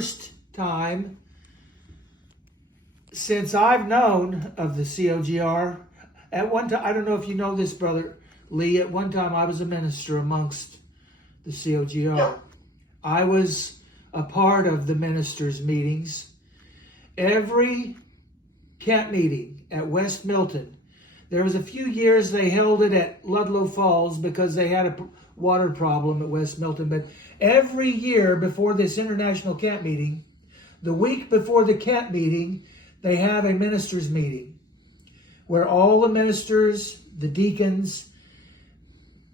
first time since I've known of the COGR. At one time, I don't know if you know this, Brother Lee, at one time I was a minister amongst the COGR. I was a part of the ministers' meetings. Every camp meeting at West Milton, there was a few years they held it at Ludlow Falls because they had a water problem at West Milton. But every year before this international camp meeting, the week before the camp meeting, they have a ministers' meeting where all the ministers, the deacons,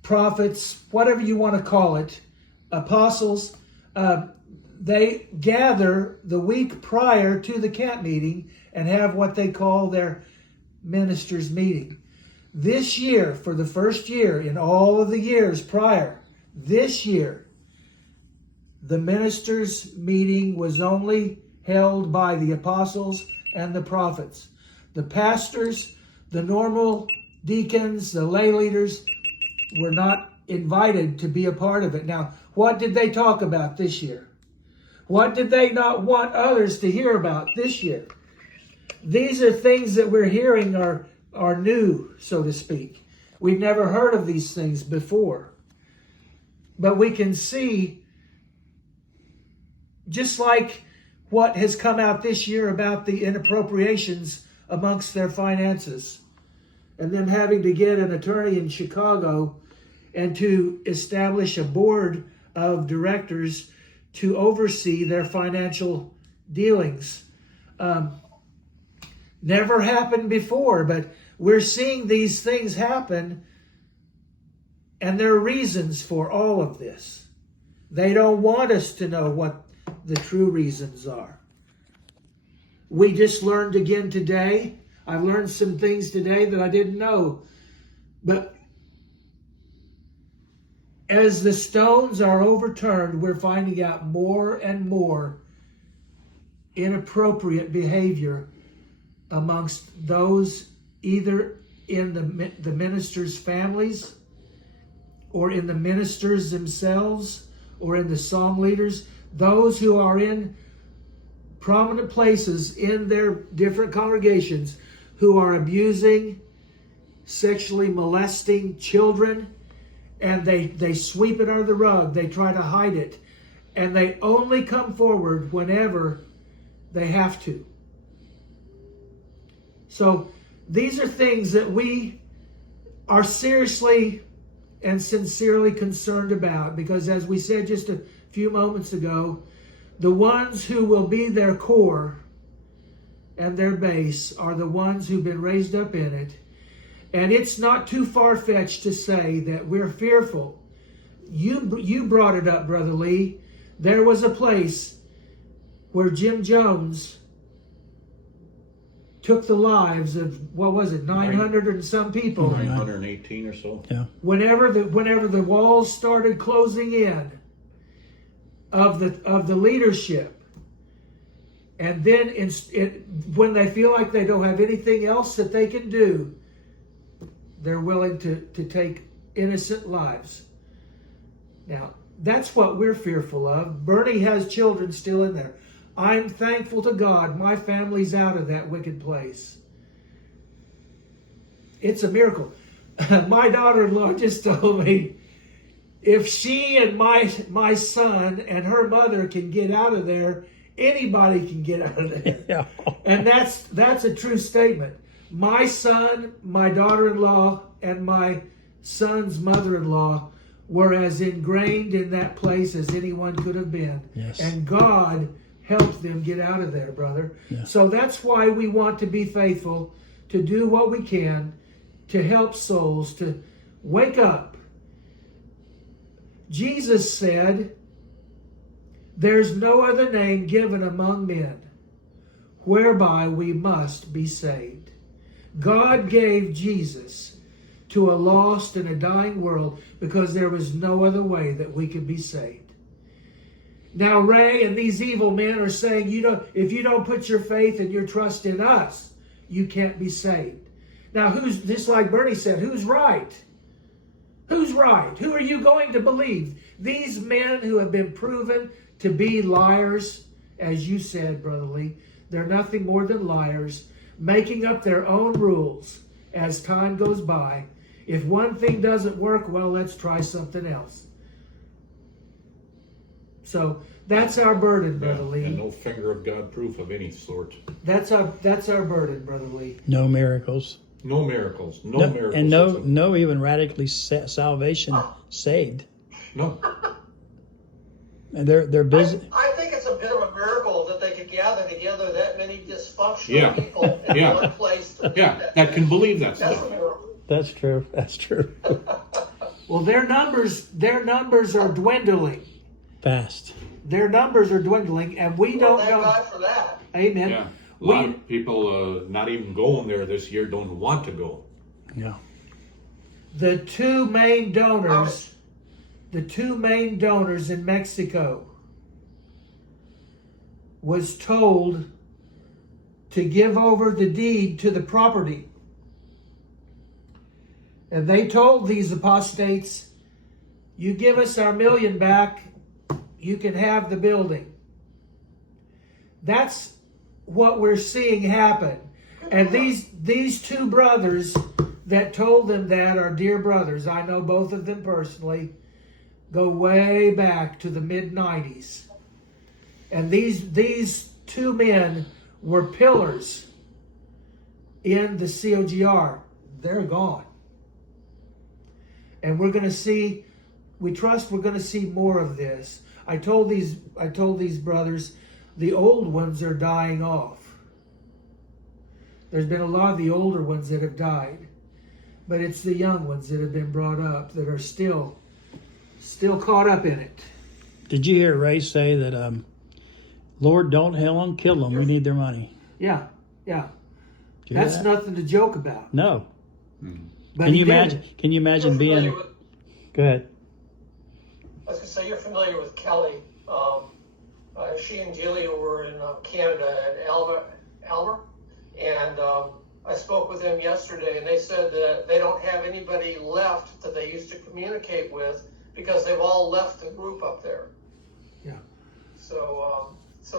prophets, whatever you want to call it, apostles, they gather the week prior to the camp meeting and have what they call their ministers' meeting. This year, for the first year in all of the years prior, this year, the ministers' meeting was only held by the apostles and the prophets. The pastors, the normal deacons, the lay leaders were not invited to be a part of it. Now, what did they talk about this year? What did they not want others to hear about this year? These are things that we're hearing are new, so to speak. We've never heard of these things before. But we can see, just like what has come out this year about the inappropriations amongst their finances, and them having to get an attorney in Chicago and to establish a board of directors to oversee their financial dealings. Never happened before, but we're seeing these things happen, and there are reasons for all of this. They don't want us to know what the true reasons are. We just learned again today. I learned some things today that I didn't know. But as the stones are overturned, we're finding out more and more inappropriate behavior amongst those either in the ministers' families or in the ministers themselves or in the song leaders, those who are in prominent places in their different congregations who are abusing, sexually molesting children, and they sweep it under the rug. They try to hide it, and they only come forward whenever they have to. So these are things that we are seriously and sincerely concerned about, because as we said just a few moments ago, the ones who will be their core and their base are the ones who've been raised up in it. And it's not too far-fetched to say that we're fearful. You brought it up, Brother Lee. There was a place where Jim Jones took the lives of, 900 and some people. 918 or so. Yeah. Whenever the walls started closing in of the leadership, and then when they feel like they don't have anything else that they can do, they're willing to take innocent lives. Now, that's what we're fearful of. Bernie has children still in there. I'm thankful to God my family's out of that wicked place. It's a miracle. My daughter-in-law just told me, if she and my son and her mother can get out of there, anybody can get out of there. Yeah. And that's a true statement. My son, my daughter-in-law, and my son's mother-in-law were as ingrained in that place as anyone could have been. Yes. And God helped them get out of there, brother. Yeah. So that's why we want to be faithful, to do what we can to help souls, to wake up. Jesus said, there's no other name given among men whereby we must be saved. God gave Jesus to a lost and a dying world because there was no other way that we could be saved. Now Ray and these evil men are saying, if you don't put your faith and your trust in us, you can't be saved. Now just like Bernie said, who's right? Who's right? Who are you going to believe? These men who have been proven to be liars as you said, Brother Lee. They're nothing more than liars, making up their own rules as time goes by. If one thing doesn't work, well, let's try something else. So that's our burden, Brother Lee. And no finger of God proof of any sort. That's our burden, Brother Lee. No miracles. No miracles. No miracles. And no even radically salvation saved. No. And they're busy. I think it's a bit of a miracle that they could gather together that many dysfunctional people in one place. That can believe that That's stuff. a miracle. That's true. That's true. Well, their numbers are dwindling. Fast. Their numbers are dwindling, and we don't Thank know. God for that. Amen. Yeah. A lot of people not even going there this year don't want to go. Yeah. The two main donors in Mexico was told to give over the deed to the property. And they told these apostates, you give us our $1 million back, you can have the building. That's what we're seeing happen. And these two brothers that told them that are dear brothers. I know both of them personally. Go way back to the mid-90s. And these two men were pillars in the COGR. They're gone. And we're going to see, we trust we're going to see more of this. I told these brothers, the old ones are dying off. There's been a lot of the older ones that have died. But it's the young ones that have been brought up that are still caught up in it. Did you hear Ray say that, Lord, don't hell them, kill them. We need their money. Yeah. Did you That's hear that? nothing to joke about. No. But Can he you did imagine? it. Can you imagine being? Go ahead. I was going to say, you're familiar with Kelly. She and Delia were in Canada at Almer. And I spoke with them yesterday, and they said that they don't have anybody left that they used to communicate with because they've all left the group up there. Yeah. So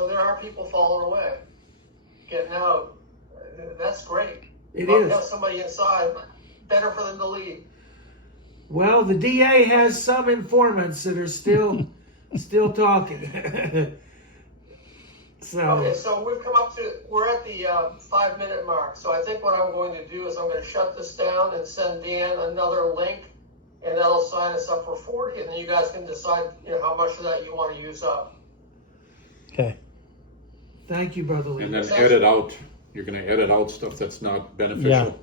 there are people falling away, getting out. That's great. It Love is. to have somebody inside, but better for them to leave. Well, the DA has some informants that are still talking. Okay, so we've come up to, we're at the 5-minute mark. So I think what I'm going to do is I'm going to shut this down and send Dan another link, and that'll sign us up for 40, and then you guys can decide, how much of that you want to use up. Okay. Thank you, Brother Lee. And then edit out. You're going to edit out stuff that's not beneficial.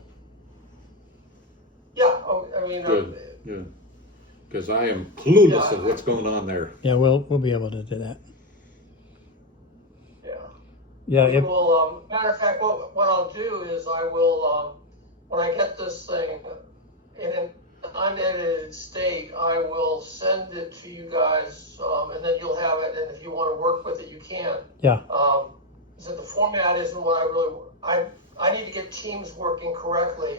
Yeah, Good. Yeah. Because I am clueless of what's going on there. Yeah, we'll be able to do that. Yeah. Yeah. Matter of fact, what I'll do is I will, when I get this thing in an unedited state, I will send it to you guys, and then you'll have it. And if you want to work with it, you can. Yeah. So the format isn't what I need to get Teams working correctly,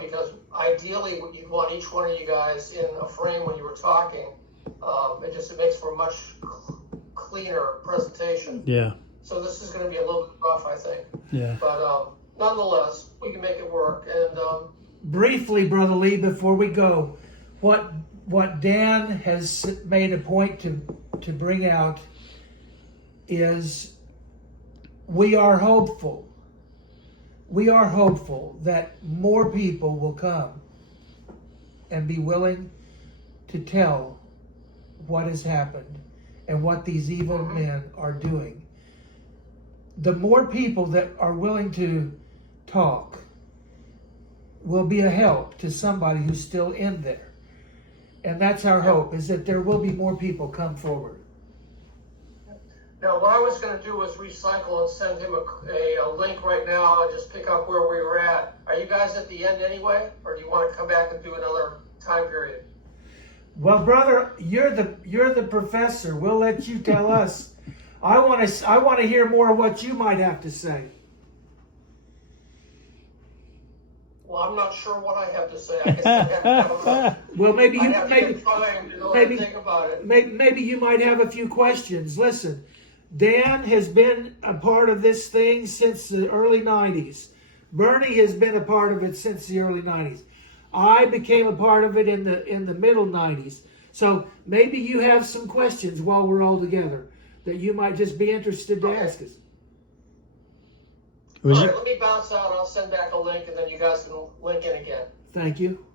because ideally you'd want each one of you guys in a frame when you were talking. It makes for a much cleaner presentation. Yeah. So this is going to be a little bit rough, I think. Yeah. But nonetheless, we can make it work. And Briefly, Brother Lee, before we go, what Dan has made a point to bring out is we are hopeful. We are hopeful that more people will come and be willing to tell what has happened and what these evil men are doing. The more people that are willing to talk will be a help to somebody who's still in there. And that's our hope, is that there will be more people come forward. now what I was going to do was recycle and send him a link right now and just pick up where we were at. Are you guys at the end anyway? Or do you want to come back and do another time period? Well, brother, you're the professor. We'll let you tell us. I want to hear more of what you might have to say. Well, I'm not sure what I have to say. I guess I have to have a Well, maybe I you have to get time to maybe think about it. maybe you might have a few questions. Listen, Dan has been a part of this thing since the early 90s. Bernie has been a part of it since the early 90s. I became a part of it in the middle 90s. So maybe you have some questions while we're all together that you might just be interested to ask us. Was All it? right, let me bounce out. I'll send back a link, and then you guys can link in again. Thank you.